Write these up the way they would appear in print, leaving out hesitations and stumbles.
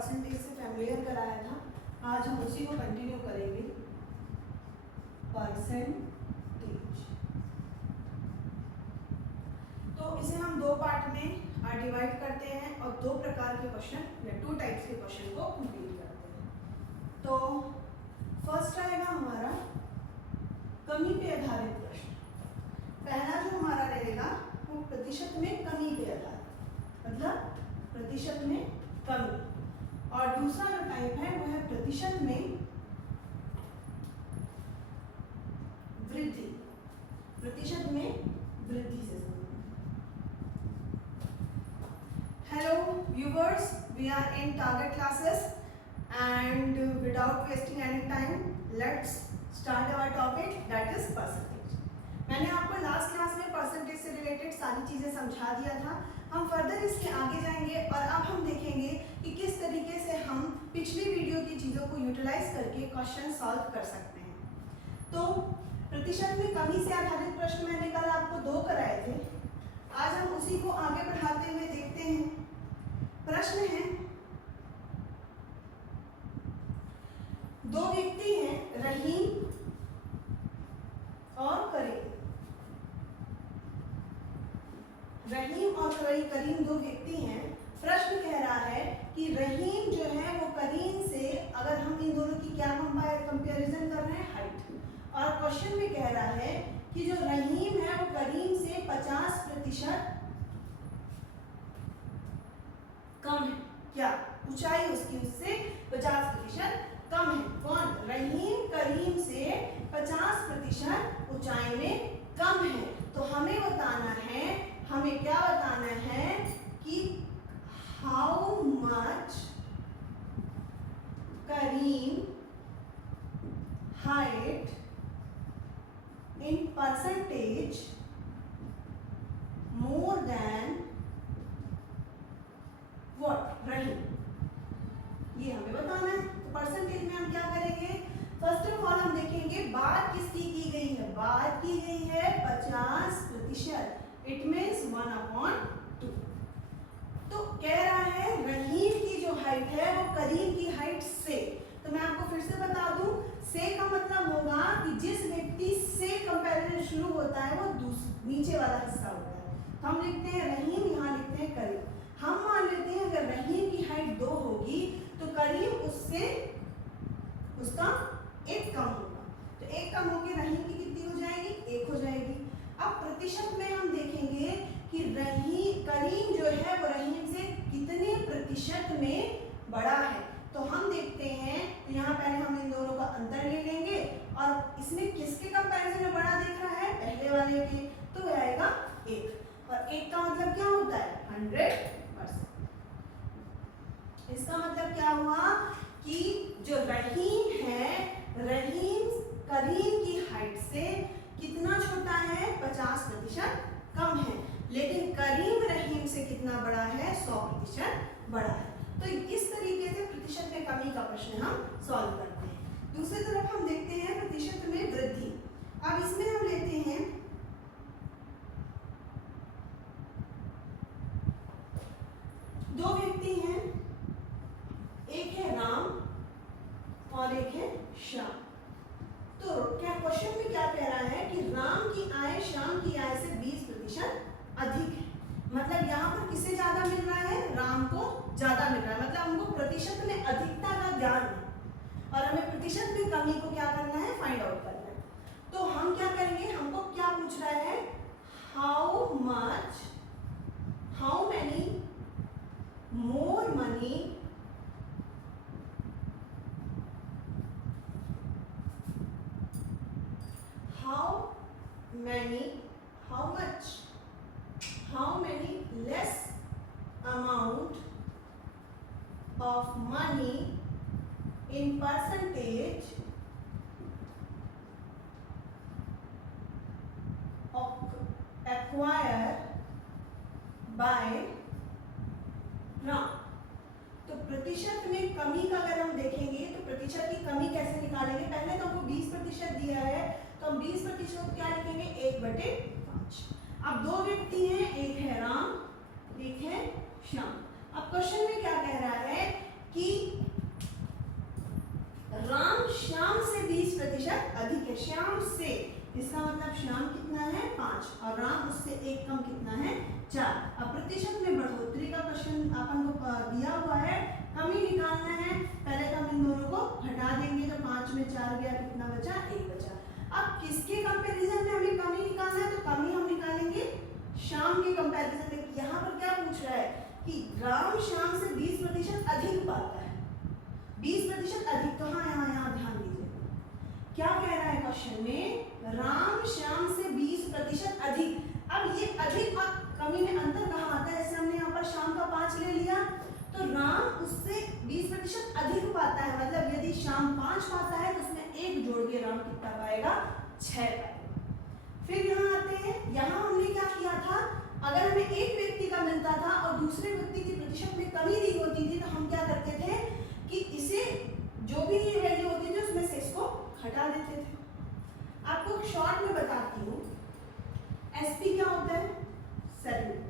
Percentage से familiar कराया था, आज हम उसी को कंटिन्यू करेंगे। परसेंटेज, तो इसे हम दो पार्ट में डिवाइड करते हैं और दो प्रकार के क्वेश्चन या 2 टाइप्स के क्वेश्चन को कंप्लीट करते हैं। तो फर्स्ट आएगा हमारा कमी पे आधारित प्रश्न। पहला जो हमारा रहेगा वो प्रतिशत में कमी पे आधारित, मतलब प्रतिशत में कमी, और दूसरा जो टाइप है वो है प्रतिशत में वृद्धि, प्रतिशत में वृद्धि से Hello viewers, we are in target classes and without wasting any time, let's start our topic, that is percentage. मैंने आपको लास्ट क्लास में परसेंटेज से रिलेटेड सारी चीज़ें समझा दिया था। हम फर्दर इसके आगे जाएंगे और अब हम देखेंगे कि किस तरीके से हम पिछली वीडियो की चीज़ों को यूटिलाइज करके क्वेश्चन सॉल्व कर सकते हैं। तो प्रतिशत में कमी से आधारित प्रश्न मैंने कल आपको 2 कराए थे, आज हम उसी को आगे बढ़ाते हुए देखते हैं। प्रश्न है, 2 व्यक्ति हैं रहीम और करीम। रहीम और करीम 2 व्यक्ति हैं। प्रश्न कह रहा है कि रहीम जो है वो करीम से, अगर हम इन दोनों की क्या कंपैरिजन कर रहे हैं, हाइट, और क्वेश्चन में कह रहा है कि जो रहीम है वो करीम से 50% कम है। क्या ऊंचाई उसकी उससे 50% कम है। कौन? रहीम करीम से 50% ऊंचाई में कम है। तो हमें बताना है, हमें क्या बताना है कि how much Karim height in percentage more than what? Rahim, ये हमें बताना है। तो परसेंटेज में हम क्या करेंगे, फर्स्ट ऑफ ऑल हम देखेंगे बात किसकी की गई है। बात की गई है 50%, इट मीन्स 1/2। तो कह रहा है रहीम की जो हाइट है वो करीम की हाइट से, तो मैं आपको फिर से बता दूं, से का मतलब होगा कि जिस व्यक्ति से कंपैरिजन शुरू होता है वो नीचे वाला हिस्सा होता है। तो हम लिखते हैं रहीम, यहाँ लिखते हैं करीम। हम मान लेते हैं अगर रहीम की हाइट 2 होगी तो करीम उससे उसका 1 कम होगा। तो 1 कम होकर रहीम की कितनी हो जाएगी? 1 हो जाएगी। अब प्रतिशत में हम देखेंगे कि करीम जो है वो रहीम से कितने प्रतिशत में बड़ा है। तो हम देखते हैं, यहाँ पहले हम इन दोनों का अंतर ले लेंगे और इसमें किसके कंपैरिजन में बड़ा दिख रहा है? पहले वाले के, तो वह आएगा 1। और 1 का मतलब क्या होता है? 100%। इसका मतलब क्या हुआ कि जो रहीम है, रहीम करीम की हाइट से कितना छोटा है? 50% कम है, लेकिन करीम रहीम से कितना बड़ा है? 100% बड़ा है। तो इस तरीके से प्रतिशत में कमी का प्रश्न हम सॉल्व करते हैं। दूसरी तरफ हम देखते हैं प्रतिशत में वृद्धि। अब इसमें हम लेते हैं 2 व्यक्ति हैं, एक है राम और एक है श्याम। तो क्या क्वेश्चन में क्या कह रहा है कि राम की आय श्याम की आय से 20% अधिक है। मतलब यहाँ पर किसे ज्यादा मिल रहा है? राम को ज्यादा मिल रहा है। मतलब हमको प्रतिशत में अधिकता का ज्ञान है और हमें प्रतिशत में कमी को क्या करना है? फाइंड आउट करना है। तो हम क्या करेंगे, हमको क्या पूछ रहा है? How many more money how many less amount of money in percentage acquired by Ram. तो प्रतिशत में कमी का अगर हम देखेंगे तो प्रतिशत की कमी कैसे निकालेंगे? पहले तो हमको 20% दिया है, तो हम 20% को क्या लिखेंगे? 1/5। अब 2 व्यक्ति हैं, एक है राम, एक है श्याम। अब क्वेश्चन में क्या कह रहा है कि 4। अब प्रतिशत में बढ़ोतरी का क्वेश्चन अपन को दिया हुआ है, कमी निकालना है। पहले तो हम इन दोनों को हटा देंगे, तो 5 में 4 गया, कितना बचा, 1 बचा। अब किसके कंपैरिजन में हमें कमी निकालना है, तो कमी हम निकालेंगे श्याम के कंपैरिजन में। यहाँ पर क्या पूछ रहा है कि राम श्याम से 20% अधिक पाता है, 20% अधिक। तो हाँ, यहाँ ध्यान दीजिए, क्या कह रहा है क्वेश्चन में, राम श्याम से 20% अधिक। अब ये अधिक और कमी में अंतर कहाँ आता है, जैसे हमने यहाँ पर श्याम का 5 ले लिया, तो राम उससे 20% अधिक पाता है, मतलब यदि श्याम 5 पाता है तो उसमें 1 जोड़ के राम कितना पाएगा, 6 पाएगा। फिर यहाँ आते हैं, यहाँ हमने क्या किया था, अगर हमें एक व्यक्ति का मिलता था और दूसरे व्यक्ति की प्रतिशत में कमी दी होती थी, तो हम क्या करते थे कि इसे जो भी ये वैल्यू होती थी उसमें से इसको हटा देते थे। आपको शॉर्ट में बताती हूँ, एसपी क्या होता है, सेटलमेंट,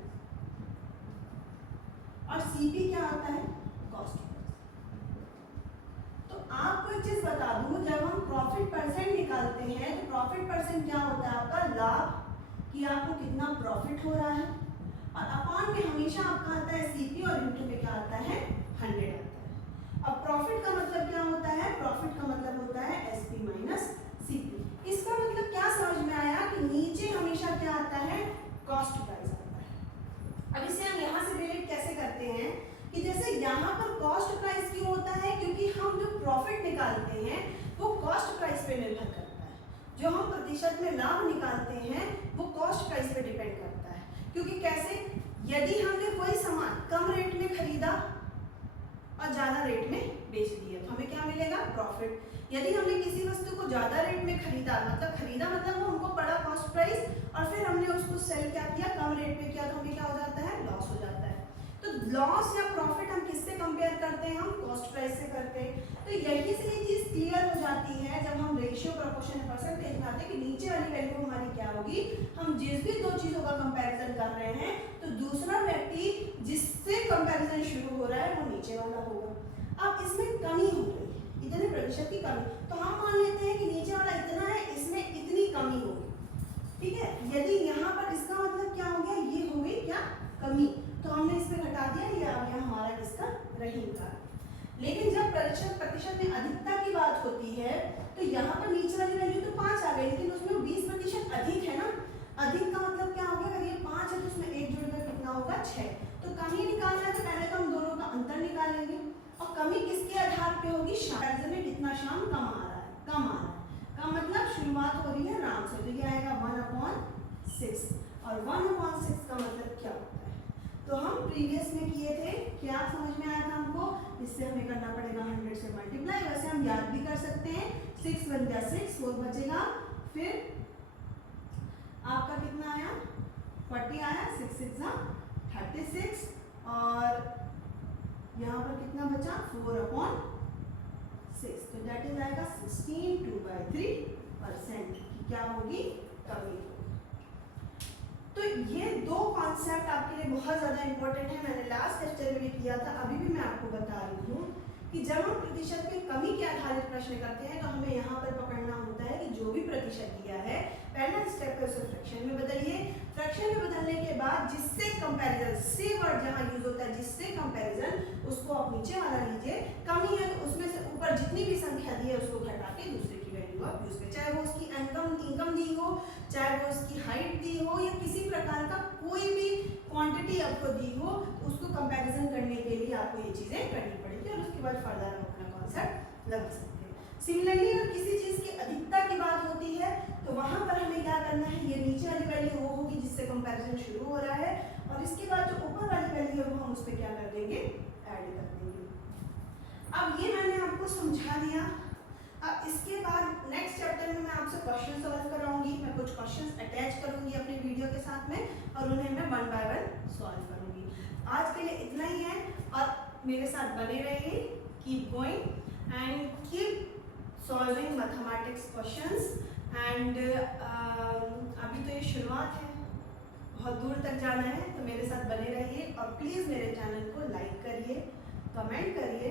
और सीपी क्या होता है, कॉस्ट। तो आपको एक चीज बता दूं, जब हम प्रॉफिट परसेंट निकालते हैं तो प्रॉफिट परसेंट क्या होता है, आपका लाभ, कि आपको कितना प्रॉफिट हो रहा है, और अपॉन में हमेशा आपका आता है सीपी, और इनटू में क्या आता है, 100 आता है। अब प्रॉफिट का मतलब क्या होता है, प्रॉफिट का मतलब होता है एसपी माइनस सीपी। इसका मतलब क्या समझ में आया कि नीचे हमेशा क्या आता है, कॉस्ट प्राइस आता है। अब इसे हम यहाँ से रिलेट कैसे करते हैं कि जैसे यहाँ पर कॉस्ट प्राइस क्यों होता है, क्योंकि हम जो प्रॉफिट निकालते हैं वो कॉस्ट प्राइस पे निर्भर करता है, जो हम प्रतिशत में लाभ निकालते हैं वो कॉस्ट प्राइस पे डिपेंड करता है। क्योंकि कैसे, यदि हमने कोई सामान कम रेट में खरीदा और ज्यादा रेट में बेच दिया तो हमें क्या मिलेगा, प्रॉफिट। यदि हमने किसी वस्तु को ज्यादा रेट में खरीदा, मतलब वो हमको पड़ा कॉस्ट प्राइस, और फिर हमने उसको सेल क्या किया, कम रेट पे किया, तो हमें क्या हो जाता है, लॉस हो जाता है। तो लॉस या प्रॉफिट हम किससे कंपेयर करते हैं, हम कॉस्ट प्राइस से करते हैं। तो यही से ये चीज क्लियर हो जाती है जब हम रेशियो, प्रोपोर्शन, परसेंटेज में आते हैं कि नीचे वाली वैल्यू हमारी क्या होगी, हम जिस भी दो चीजों का कंपैरिजन कर रहे हैं तो दूसरा व्यक्ति जिससे कंपैरिजन शुरू हो रहा है वो नीचे वाला होगा। अब इसमें कमी हो रही है, इतने प्रतिशत की कमी, तो हम मान लेते हैं कि नीचे वाला इतना है, इसमें इतनी कमी होगी, ठीक है। यदि यहाँ पर इसका मतलब क्या हो गया, ये हो गई क्या, कमी, तो हमने इसमें घटा दिया, ये आ गया हमारा किसका, रहीम का। लेकिन जब प्रतिशत में अधिकता की बात होती है तो यहाँ पर नीचे वाली वैल्यू तो 5 आ गई, लेकिन उसमें 20% अधिक है ना। अधिक का मतलब क्या हो गया, अगर ये 5 है तो उसमें 1 जोड़कर कितना होगा, 6। तो कमी निकालना है तो पहले तो हम दोनों का अंतर निकालेंगे, और कमी किसके आधार पे होगी, श्याम में कितना श्याम कम आ रहा है, कम आ रहा है। कम मतलब शुरुआत हो रही है राम से, तो ये आएगा 1/6, और 1/6 का मतलब क्या होता है, तो हम प्रीवियस में किए थे, क्या समझ में आया था हमको, इससे हमें करना पड़ेगा 100 से मल्टीप्लाई। वैसे हम याद भी कर सकते हैं, 6 बन गया 6, 4 बचेगा, फिर आपका कितना आया, 40 आया, 6 6 36, और यहाँ पर कितना बचा, 4/6, तो दैट इज आएगा 16, 2/3% की क्या होगी, कमी। तो ये दो कॉन्सेप्ट आपके लिए बहुत ज़्यादा इंपॉर्टेंट है, मैंने लास्ट लेक्चर में भी किया था, अभी भी मैं आपको बता रही हूँ कि जब हम प्रतिशत में कमी के आधारित प्रश्न करते हैं तो हमें यहाँ पर पकड़ना होता है कि जो भी प्रतिशत दिया है, पहला स्टेप है उसे फ्रैक्शन में बदलिए। फ्रैक्शन में बदलने के बाद जिससे कंपैरिजन, से वर्ड जहाँ यूज होता है, जिससे कंपैरिजन, उसको आप नीचे वाला लीजिए। कमी है तो उसमें से ऊपर जितनी भी संख्या दी है उसको घटा के दूसरे की वैल्यू आप यूज करें, चाहे वो उसकी इनकम दी हो, चाहे वो उसकी हाइट दी हो, या किसी प्रकार का कोई भी क्वांटिटी आपको दी हो, तो उसको कंपैरिजन करने के लिए आपको ये चीजें करनी पड़ेगी, और उसके बाद फर्दर हम अपना कॉन्सेप्ट लगा सकते हैं। सिमिलरली अगर किसी चीज की अधिकता की बात होती है तो वहां पर हमें क्या करना है, ये नीचे वाली वैल्यू वो होगी जिससे कंपैरिजन शुरू हो रहा है, और इसके बाद जो ऊपर वाली वैल्यू है वो हम उस पर क्या कर देंगे, ऐड कर देंगे। अब ये मैंने आपको समझा दिया। अब इसके बाद नेक्स्ट चैप्टर में मैं आपसे क्वेश्चन सॉल्व कराऊंगी, मैं कुछ क्वेश्चंस अटैच करूंगी अपने वीडियो के साथ में, और उन्हें मैं 1 बाय 1 सॉल्व करूंगी। आज के लिए इतना ही है, और मेरे साथ बने रहिए, keep going and keep solving mathematics questions. And अभी तो ये शुरुआत है, बहुत दूर तक जाना है, तो मेरे साथ बने रहिए, और प्लीज़ मेरे चैनल को लाइक करिए, कमेंट करिए